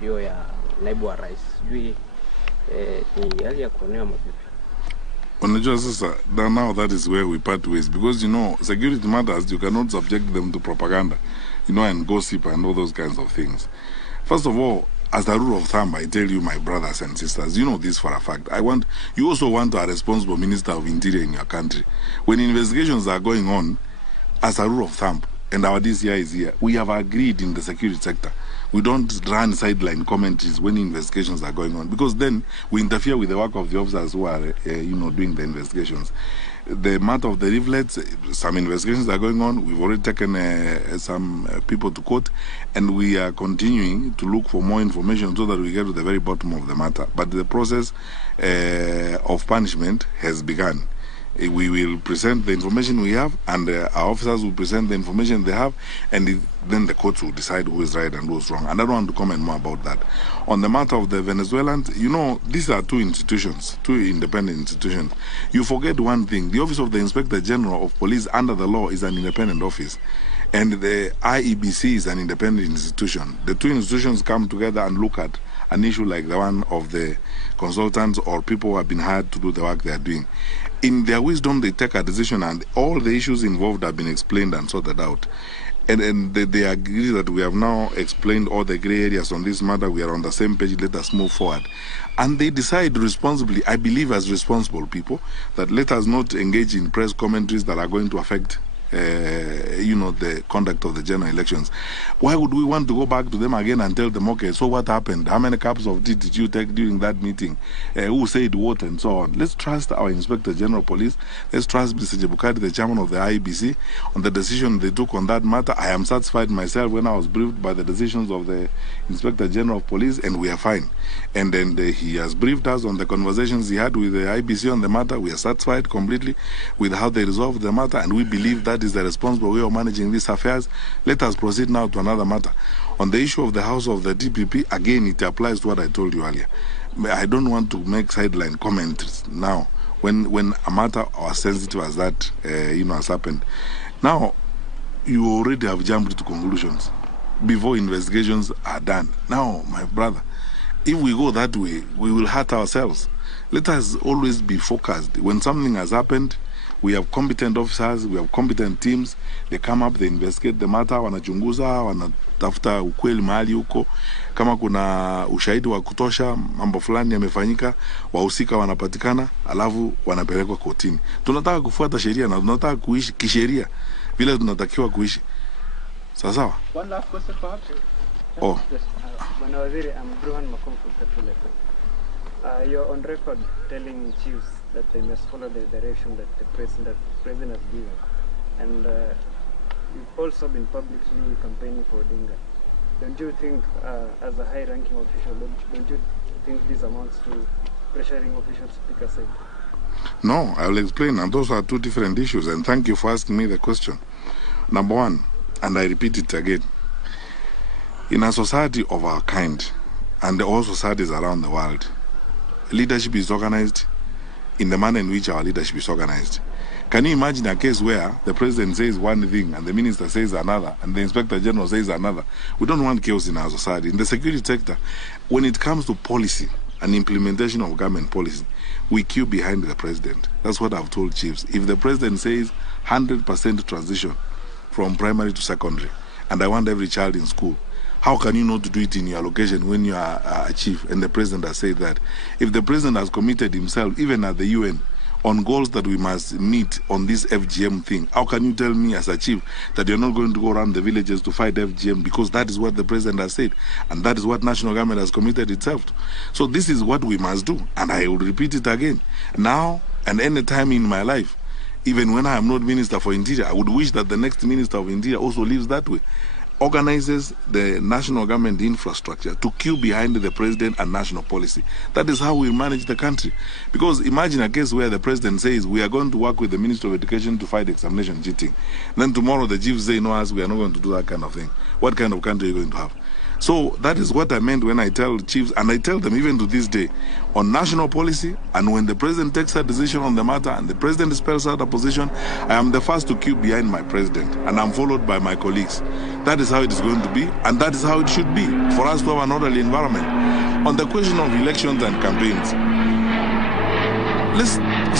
hiyo ya naibu wa rais. Sijui ni hali ya kuonea mavipi. Unajua sasa, now that is where we part ways, because you know security matters. You cannot subject them to propaganda, you know, and gossip and all those kinds of things. First of all, as a rule of thumb, I tell you, my brothers and sisters, you know this for a fact. You also want a responsible minister of interior in your country. When investigations are going on, as a rule of thumb, and our DCI is here, we have agreed in the security sector. We don't run sideline commentaries when investigations are going on, because then we interfere with the work of the officers who are, doing the investigations. The matter of the rivulets, some investigations are going on. We've already taken some people to court, and we are continuing to look for more information so that we get to the very bottom of the matter. But the process of punishment has begun. We will present the information we have, and our officers will present the information they have, and then the courts will decide who is right and who is wrong. And I don't want to comment more about that. On the matter of the Venezuelans, you know, these are two institutions, two independent institutions. You forget one thing. The Office of the Inspector General of Police under the law is an independent office, and the IEBC is an independent institution. The two institutions come together and look at an issue like the one of the consultants or people who have been hired to do the work they are doing. In their wisdom, they take a decision, and all the issues involved have been explained and sorted out. And they agree that we have now explained all the gray areas on this matter. We are on the same page. Let us move forward. And they decide responsibly, I believe as responsible people, that let us not engage in press commentaries that are going to affect the conduct of the general elections. Why would we want to go back to them again and tell them, okay, so what happened? How many cups of tea did you take during that meeting? Who said what, and so on? Let's trust our Inspector General Police. Let's trust Mr. Jebukati, the chairman of the IEBC, on the decision they took on that matter. I am satisfied myself when I was briefed by the decisions of the Inspector General of Police, and we are fine. And then he has briefed us on the conversations he had with the IEBC on the matter. We are satisfied completely with how they resolved the matter, and we believe that is the responsible way of managing these affairs. Let us proceed now to another matter. On the issue of the house of the DPP, again, it applies to what I told you earlier. I don't want to make sideline comments now when a matter as sensitive as that has happened. Now, you already have jumped to conclusions before investigations are done. Now, my brother, if we go that way, we will hurt ourselves. Let us always be focused. When something has happened, we have competent officers, we have competent teams. They come up, they investigate the matter, wanachunguza, wanatafuta ukweli mahali huko. Kama kuna ushahidi wa kutosha, mambo fulani yamefanyika, wahusika wanapatikana, alafu wanapelekwa kotini. Tunataka kufuata sheria na tunataka kuishi kisheria vile tunatakiwa kuishi. Sawa? One last question perhaps. Oh. Bwana Waziri, I'm Bruhan Makom from Petrol. You're on record telling chiefs that they must follow the direction that the president has given. And you've also been publicly campaigning for Odinga. Don't you think, as a high-ranking official, don't you think this amounts to pressuring officials to pick a side? No, I will explain. And those are two different issues. And thank you for asking me the question. Number one, and I repeat it again, in a society of our kind, and all societies around the world, leadership is organized in the manner in which our leadership is organized. Can you imagine a case where the president says one thing and the minister says another and the inspector general says another? We don't want chaos in our society. In the security sector, when it comes to policy and implementation of government policy, we queue behind the president. That's what I've told chiefs. If the president says 100% transition from primary to secondary, and I want every child in school, how can you not do it in your location when you are a chief and the president has said that? If the president has committed himself, even at the UN, on goals that we must meet on this FGM thing, how can you tell me as a chief that you're not going to go around the villages to fight FGM, because that is what the president has said and that is what national government has committed itself to? So this is what we must do, and I will repeat it again. Now and any time in my life, even when I am not Minister for Interior, I would wish that the next Minister of Interior also lives that way. Organizes the national government infrastructure to queue behind the president and national policy. That is how we manage the country. Because imagine a case where the president says, we are going to work with the Minister of Education to fight examination cheating. Then tomorrow the chiefs say, no, us, we are not going to do that kind of thing. What kind of country are you going to have? So that is what I meant when I tell chiefs, and I tell them even to this day, on national policy, and when the president takes a decision on the matter and the president spells out a position, I am the first to queue behind my president, and I'm followed by my colleagues. That is how it is going to be, and that is how it should be, for us to have an orderly environment. On the question of elections and campaigns, let's